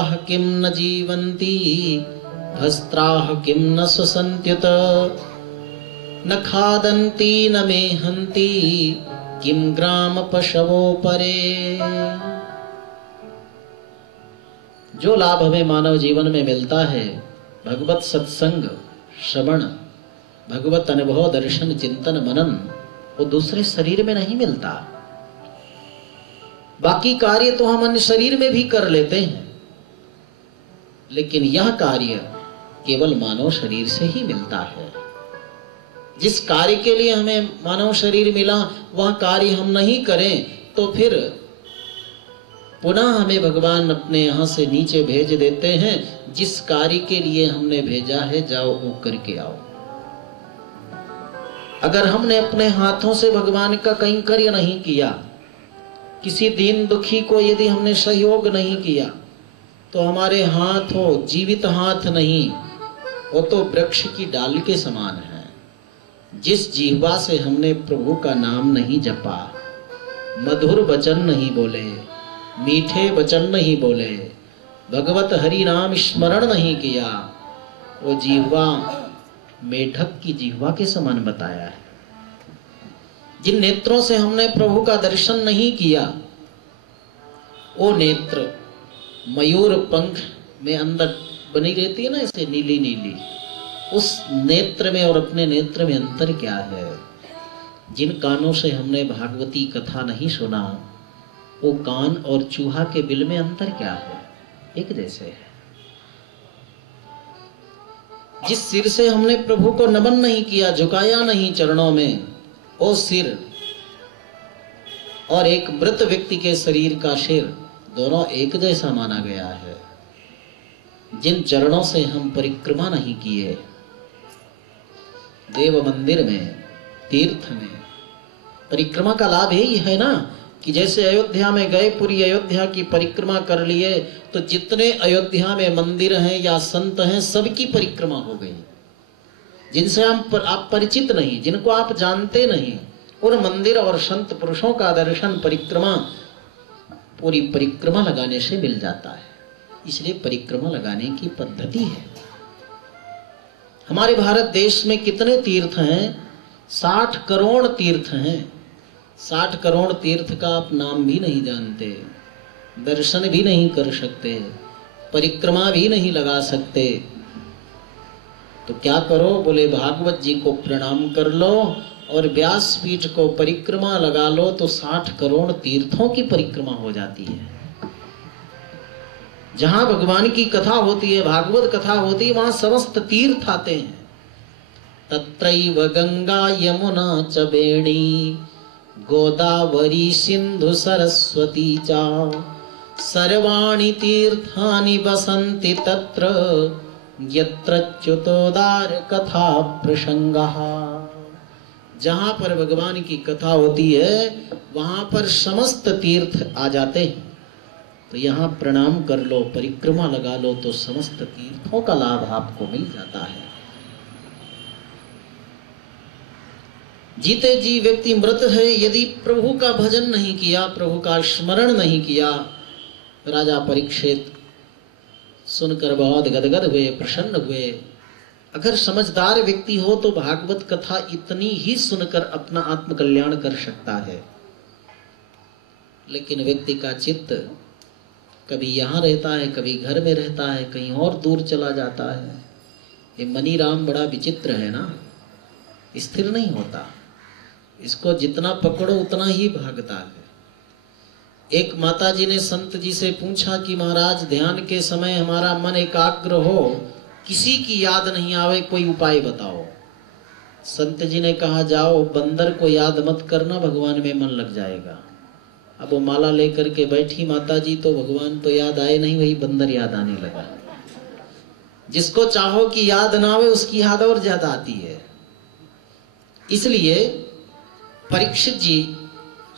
भस्त्राः किं न जीवन्ति भस्त्राः किं न सुसन्त्युत न खादन्ति न मेहन्ति किं ग्राम पशवो परे। जो लाभ हमें मानव जीवन में मिलता है, भगवत सत्संग, श्रवण, भगवत अनुभव, दर्शन, चिंतन, मनन, वो दूसरे शरीर में नहीं मिलता। बाकी कार्य तो हम अन्य शरीर में भी कर लेते हैं, लेकिन यह कार्य केवल मानव शरीर से ही मिलता है। जिस कार्य के लिए हमें मानव शरीर मिला वह कार्य हम नहीं करें तो फिर पुनः हमें भगवान अपने यहाँ से नीचे भेज देते हैं। जिस कार्य के लिए हमने भेजा है जाओ वो करके आओ। अगर हमने अपने हाथों से भगवान का कहीं कार्य नहीं किया, किसी दीन दुखी को यदि हमने सहयोग नहीं किया, तो हमारे हाथ हो जीवित हाथ नहीं, वो तो वृक्ष की डाल के समान है। जिस जिह्वा से हमने प्रभु का नाम नहीं जपा, मधुर वचन नहीं बोले, मीठे वचन नहीं बोले, भगवत हरि नाम स्मरण नहीं किया, वो जिह्वा मेढक की जिह्वा के समान बताया है। जिन नेत्रों से हमने प्रभु का दर्शन नहीं किया, वो नेत्र मयूर पंख में अंदर बनी रहती है ना, ऐसे नीली नीली, उस नेत्र में और अपने नेत्र में अंतर क्या है। जिन कानों से हमने भागवती कथा नहीं सुना, वो कान और चूहा के बिल में अंतर क्या है, एक जैसे है। जिस सिर से हमने प्रभु को नमन नहीं किया, झुकाया नहीं चरणों में, वो सिर और एक मृत व्यक्ति के शरीर का सिर दोनों एक जैसा माना गया है। जिन चरणों से हम परिक्रमा नहीं किए, देव मंदिर में, तीर्थ में, परिक्रमा का लाभ यही है ना कि जैसे अयोध्या में गए, पूरी अयोध्या की परिक्रमा कर लिए, तो जितने अयोध्या में मंदिर हैं या संत हैं सबकी परिक्रमा हो गई। जिनसे आप परिचित नहीं, जिनको आप जानते नहीं, उन मंदिर और संत पुरुषों का दर्शन परिक्रमा, पूरी परिक्रमा लगाने से मिल जाता है। इसलिए परिक्रमा लगाने की पद्धति है। हमारे भारत देश में कितने तीर्थ हैं? 60 करोड़ तीर्थ हैं। 60 करोड़ तीर्थ का आप नाम भी नहीं जानते, दर्शन भी नहीं कर सकते, परिक्रमा भी नहीं लगा सकते, तो क्या करो? बोले भागवत जी को प्रणाम कर लो और व्यासपीठ को परिक्रमा लगा लो, तो 60 करोड़ तीर्थों की परिक्रमा हो जाती है। जहां भगवान की कथा होती है, भागवत कथा होती है, वहां समस्त तीर्थ आते हैं। तत्रैव गंगा यमुना च वेणी गोदावरी सिंधु सरस्वती चा सर्वाणि तीर्थानि वसन्ति तत्र यत्र च्युतोदार कथा प्रसंगः। जहां पर भगवान की कथा होती है वहां पर समस्त तीर्थ आ जाते हैं। तो यहाँ प्रणाम कर लो, परिक्रमा लगा लो, तो समस्त तीर्थों का लाभ आपको मिल जाता है। जीते जी व्यक्ति मृत है, यदि प्रभु का भजन नहीं किया, प्रभु का स्मरण नहीं किया। राजा परीक्षित सुनकर बहुत गदगद हुए, प्रसन्न हुए। अगर समझदार व्यक्ति हो तो भागवत कथा इतनी ही सुनकर अपना आत्मकल्याण कर सकता है। लेकिन व्यक्ति का चित्त कभी यहाँ रहता है, कभी घर में रहता है, कहीं और दूर चला जाता है। ये मनीराम बड़ा विचित्र है ना, स्थिर नहीं होता। इसको जितना पकड़ो उतना ही भागता है। एक माता जी ने संत जी से पूछा कि महाराज, ध्यान के समय हमारा मन एकाग्र हो, किसी की याद नहीं आवे, कोई उपाय बताओ। संत जी ने कहा, जाओ बंदर को याद मत करना, भगवान में मन लग जाएगा। अब वो माला लेकर के बैठी माता जी, तो भगवान तो याद आए नहीं, वही बंदर याद आने लगा। जिसको चाहो कि याद ना आवे, उसकी याद और ज्यादा आती है। इसलिए परीक्षित जी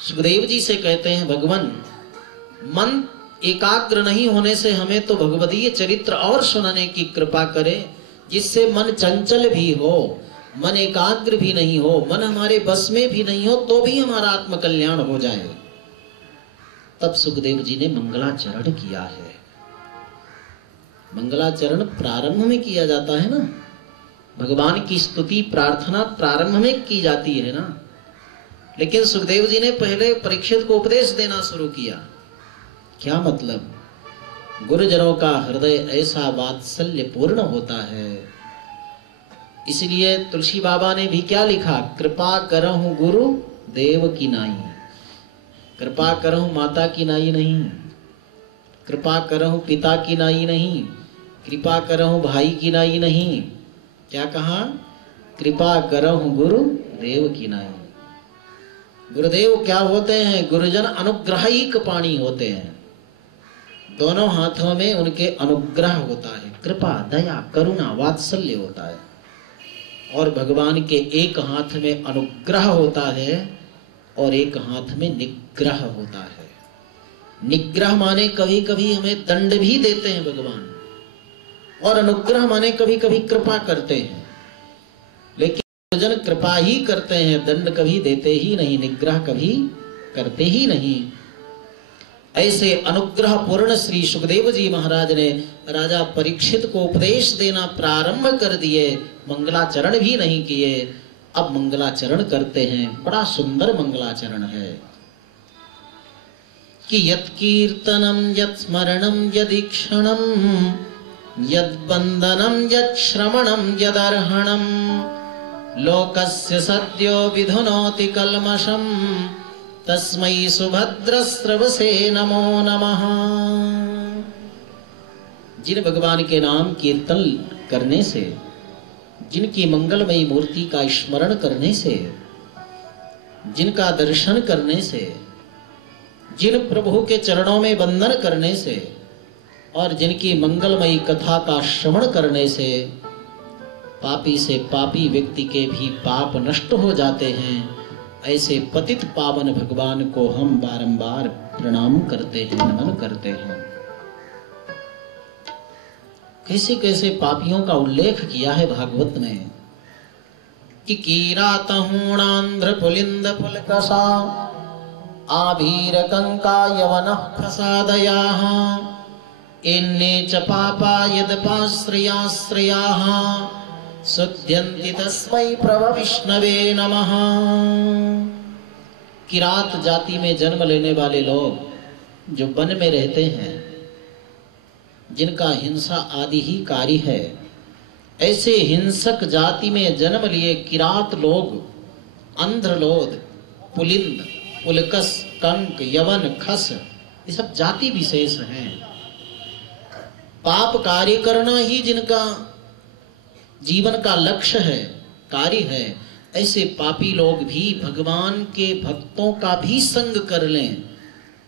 सुखदेव जी से कहते हैं, भगवान मन एकाग्र नहीं होने से हमें तो भगवदीय चरित्र और सुनाने की कृपा करें, जिससे मन चंचल भी हो, मन एकाग्र भी नहीं हो, मन हमारे बस में भी नहीं हो, तो भी हमारा आत्मकल्याण हो जाए। तब सुखदेव जी ने मंगलाचरण किया है। मंगलाचरण प्रारंभ में किया जाता है ना, भगवान की स्तुति प्रार्थना प्रारंभ में की जाती है ना। लेकिन सुखदेव जी ने पहले परीक्षित को उपदेश देना शुरू किया। क्या मतलब? गुरुजनों का हृदय ऐसा वात्सल्य पूर्ण होता है, इसलिए तुलसी बाबा ने भी क्या लिखा? कृपा करहु गुरु देव की नाई। कृपा करहु माता की नाई नहीं, कृपा करहु पिता की नाई नहीं, कृपा करहु भाई की नाई नहीं। क्या कहा? कृपा करहु गुरु देव की नाई। गुरुदेव क्या होते हैं? गुरुजन अनुग्रहिक पाणी होते हैं। दोनों हाथों में उनके अनुग्रह होता है, कृपा, दया, करुणा, वात्सल्य होता है। और भगवान के एक हाथ में अनुग्रह होता है और एक हाथ में निग्रह होता है। निग्रह माने कभी कभी हमें दंड भी देते हैं भगवान, और अनुग्रह माने कभी कभी कृपा करते हैं। लेकिन जन कृपा ही करते हैं, दंड कभी देते ही नहीं, निग्रह कभी करते ही नहीं। ऐसे अनुग्रह पूर्ण श्री सुखदेव जी महाराज ने राजा परीक्षित को उपदेश देना प्रारंभ कर दिए, मंगलाचरण भी नहीं किए। अब मंगलाचरण करते हैं। बड़ा सुंदर मंगलाचरण है कि यत् कीर्तनम यत् स्मरणम यदीक्षणम यद् बंधनम यत् श्रवणम यदर्हणम लोकस्य सद्यो विधुनोति कल्मषम तस्मै सुभद्रस्रवसे नमो नमः। जिन भगवान के नाम कीर्तन करने से, जिनकी मंगलमयी मूर्ति का स्मरण करने से, जिनका दर्शन करने से, जिन प्रभु के चरणों में वंदन करने से और जिनकी मंगलमयी कथा का श्रवण करने से पापी से पापी व्यक्ति के भी पाप नष्ट हो जाते हैं, ऐसे पतित पावन भगवान को हम बारंबार प्रणाम करते हैं, नमन करते हैं। कैसे कैसे पापियों का उल्लेख किया है भागवत में कि कीरातहूणांध्र पुलिंद पुलकसा आभीर कंका यवन प्रसादयाः एन्ने च पापा यदपाश्रयाश्रयाः शुद्ध्यन्ति तस्मै प्रभ विष्णवे नमः। किरात जाति में जन्म लेने वाले लोग जो वन में रहते हैं, जिनका हिंसा आदि ही कार्य है, ऐसे हिंसक जाति में जन्म लिए किरात लोग, अंध्रलोध, पुलिंद, पुलकस, कंक, यवन, खस, ये सब जाति विशेष हैं। पाप कार्य करना ही जिनका जीवन का लक्ष्य है, कार्य है, ऐसे पापी लोग भी भगवान के भक्तों का भी संग कर लें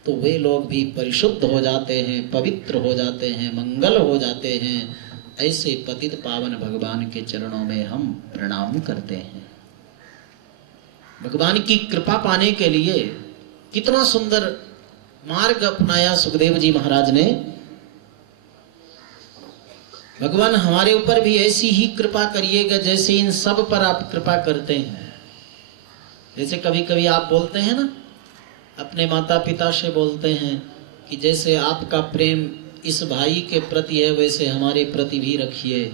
तो वे लोग भी परिशुद्ध हो जाते हैं, पवित्र हो जाते हैं, मंगल हो जाते हैं। ऐसे पतित पावन भगवान के चरणों में हम प्रणाम करते हैं। भगवान की कृपा पाने के लिए कितना सुंदर मार्ग अपनाया सुखदेव जी महाराज ने। भगवान हमारे ऊपर भी ऐसी ही कृपा करिएगा जैसे इन सब पर आप कृपा करते हैं। जैसे कभी कभी आप बोलते हैं ना, अपने माता पिता से बोलते हैं कि जैसे आपका प्रेम इस भाई के प्रति है वैसे हमारे प्रति भी रखिए।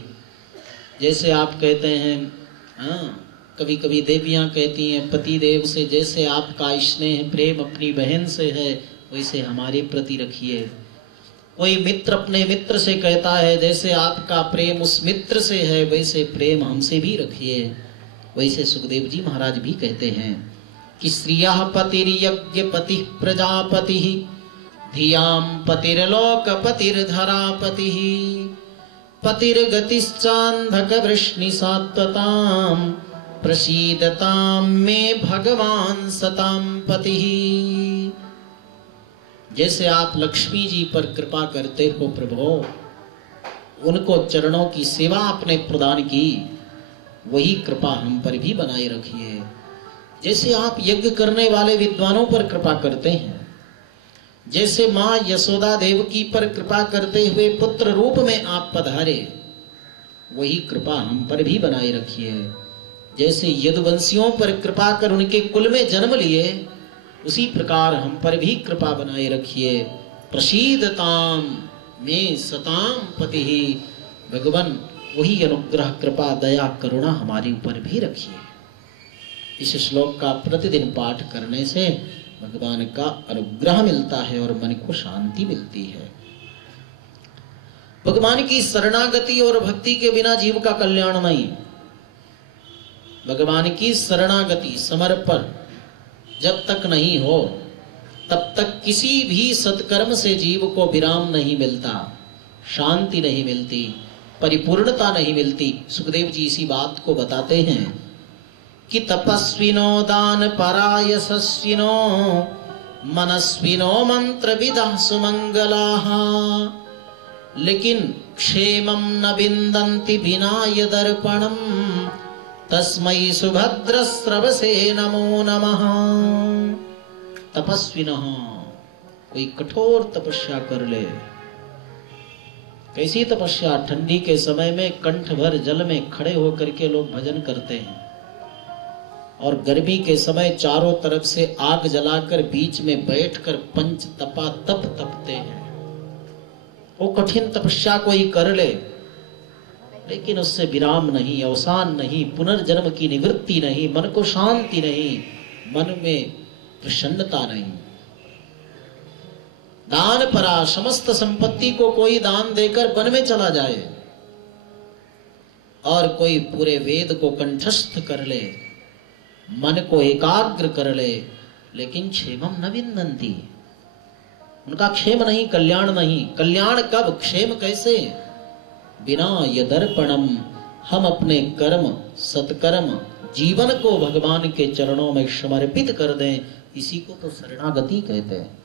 जैसे आप कहते हैं, हाँ, कभी कभी देवियाँ कहती हैं पति देव से, जैसे आपका स्नेह प्रेम अपनी बहन से है वैसे हमारे प्रति रखिए। कोई मित्र अपने मित्र से कहता है जैसे आपका प्रेम उस मित्र से है वैसे प्रेम हमसे भी रखिए। वैसे सुखदेव जी महाराज भी कहते हैं कि श्रियः पतिर्यज्ञ पति प्रजापति धियाम पतिर्लोकपतिर्धरापति पतिर्गतिश्चान्धक वृष्णि सात्वताम प्रसीदताम मे भगवान सताम पति। जैसे आप लक्ष्मी जी पर कृपा करते हो प्रभु, उनको चरणों की सेवा आपने प्रदान की, वही कृपा हम पर भी बनाए रखिए। जैसे आप यज्ञ करने वाले विद्वानों पर कृपा करते हैं, जैसे माँ यशोदा देवकी पर कृपा करते हुए पुत्र रूप में आप पधारे, वही कृपा हम पर भी बनाए रखिए। जैसे यदुवंशियों पर कृपा कर उनके कुल में जन्म लिए, उसी प्रकार हम पर भी कृपा बनाए रखिए। प्रसीदताम में सताम पति ही। भगवान वही अनुग्रह कृपा दया करुणा हमारे ऊपर भी रखिए। इस श्लोक का प्रतिदिन पाठ करने से भगवान का अनुग्रह मिलता है और मन को शांति मिलती है। भगवान की शरणागति और भक्ति के बिना जीव का कल्याण नहीं। भगवान की शरणागति समर्पण जब तक नहीं हो तब तक किसी भी सत्कर्म से जीव को विराम नहीं मिलता, शांति नहीं मिलती, परिपूर्णता नहीं मिलती। सुखदेव जी इसी बात को बताते हैं कि तपस्विनो दान परायशस्विनो मनस्विनो मंत्र विदा सुमंगलाः लेकिन क्षेमं न विन्दन्ति विनाय दर्पणं तस्मै सुभद्रस्रवसे नमो नमः। तपस्विनः, कोई कठोर तपस्या कर ले। कैसी तपस्या? ठंडी के समय में कंठ भर जल में खड़े होकर के लोग भजन करते हैं और गर्मी के समय चारों तरफ से आग जलाकर बीच में बैठकर पंच तपा तप तपते हैं। वो कठिन तपस्या कोई कर ले लेकिन उससे विराम नहीं, अवसान नहीं, पुनर्जन्म की निवृत्ति नहीं, मन को शांति नहीं, मन में प्रसन्नता नहीं। दान परा, समस्त संपत्ति को कोई दान देकर वन में चला जाए और कोई पूरे वेद को कंठस्थ कर ले, मन को एकाग्र कर ले, लेकिन क्षेमम न विन्दन्ति, उनका क्षेम नहीं, कल्याण नहीं। कल्याण कब, क्षेम कैसे? बिना यदर्पणम, हम अपने कर्म सत्कर्म जीवन को भगवान के चरणों में समर्पित कर दें, इसी को तो शरणागति कहते हैं।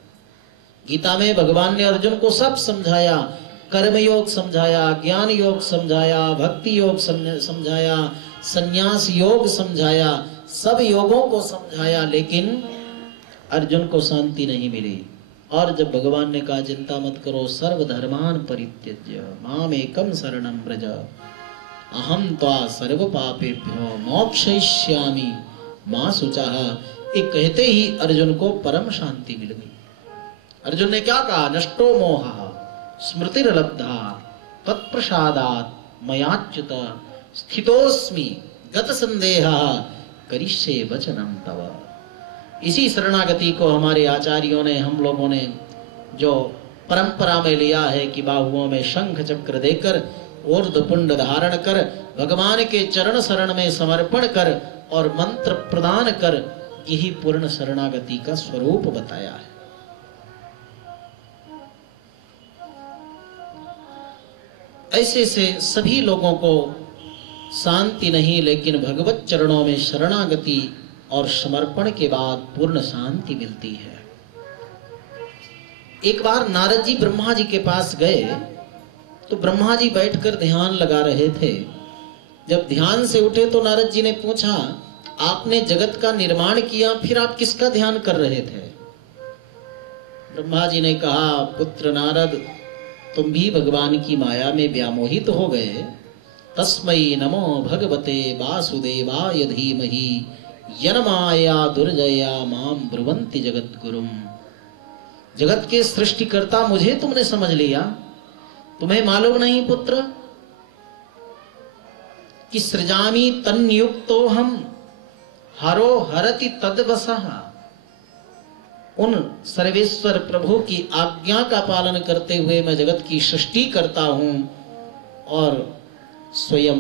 गीता में भगवान ने अर्जुन को सब समझाया, कर्म योग समझाया, ज्ञान योग समझाया, भक्ति योग समझाया, संन्यास योग समझाया, सब योगों को समझाया, लेकिन अर्जुन को शांति नहीं मिली। और जब भगवान ने कहा चिंता मत करो, सर्वधर्मान परित्यज्य माम एकम शरणं व्रज अहम त्वा सर्व पापेभ्यो मोक्षयिष्यामि मा शुचः। ये कहते ही अर्जुन को परम शांति मिल गई। अर्जुन ने क्या कहा? नष्टो मोहः स्मृतिर्लब्धा तत्प्रसादात् मयाच्युत स्थितोस्मि गत संदेहः करिष्ये वचनं तव। इसी शरणागति को हमारे आचार्यों ने, हम लोगों ने जो परंपरा में लिया है कि बाहुओं में शंख चक्र देकर ऊर्ध्वपुंड धारण कर भगवान के चरण शरण में समर्पण कर और मंत्र प्रदान कर, यही पूर्ण शरणागति का स्वरूप बताया है। ऐसे से सभी लोगों को शांति नहीं, लेकिन भगवत चरणों में शरणागति और समर्पण के बाद पूर्ण शांति मिलती है। एक बार नारद जी ब्रह्मा जी के पास गए तो ब्रह्मा जी बैठकर ध्यान लगा रहे थे। जब ध्यान से उठे तो नारद जी ने पूछा, आपने जगत का निर्माण किया, फिर आप किसका ध्यान कर रहे थे? ब्रह्मा जी ने कहा, पुत्र नारद, तुम भी भगवान की माया में व्यामोहित हो गए। तस्मै नमो भगवते वासुदेवाय धीमहि यन्माया दुर्जया माम ब्रुवन्ति जगद्गुरुम। जगत के सृष्टिकर्ता मुझे तुमने समझ लिया, तुम्हें मालूम नहीं पुत्र कि सृजामि तन्युक्तो हम हरो हरति तद्वसः। उन सर्वेश्वर प्रभु की आज्ञा का पालन करते हुए मैं जगत की सृष्टि करता हूं और स्वयं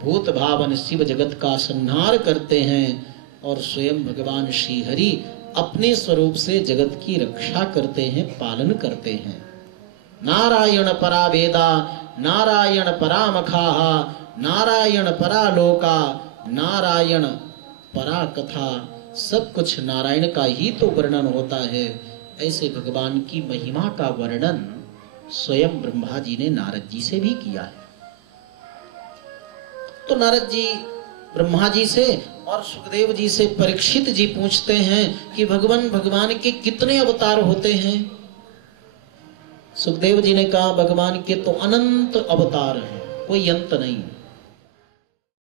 भूत भावन शिव जगत का संहार करते हैं और स्वयं भगवान श्री हरि अपने स्वरूप से जगत की रक्षा करते हैं, पालन करते हैं। नारायण परा वेदा नारायण परा मखाः नारायण परा लोका नारायण परा कथा। सब कुछ नारायण का ही तो वर्णन होता है। ऐसे भगवान की महिमा का वर्णन स्वयं ब्रह्मा जी ने नारद जी से भी किया है। तो नारद जी ब्रह्मा जी से और सुखदेव जी से परीक्षित जी पूछते हैं कि भगवान के कितने अवतार होते हैं? सुखदेव जी ने कहा, भगवान के तो अनंत अवतार हैं, कोई अंत नहीं।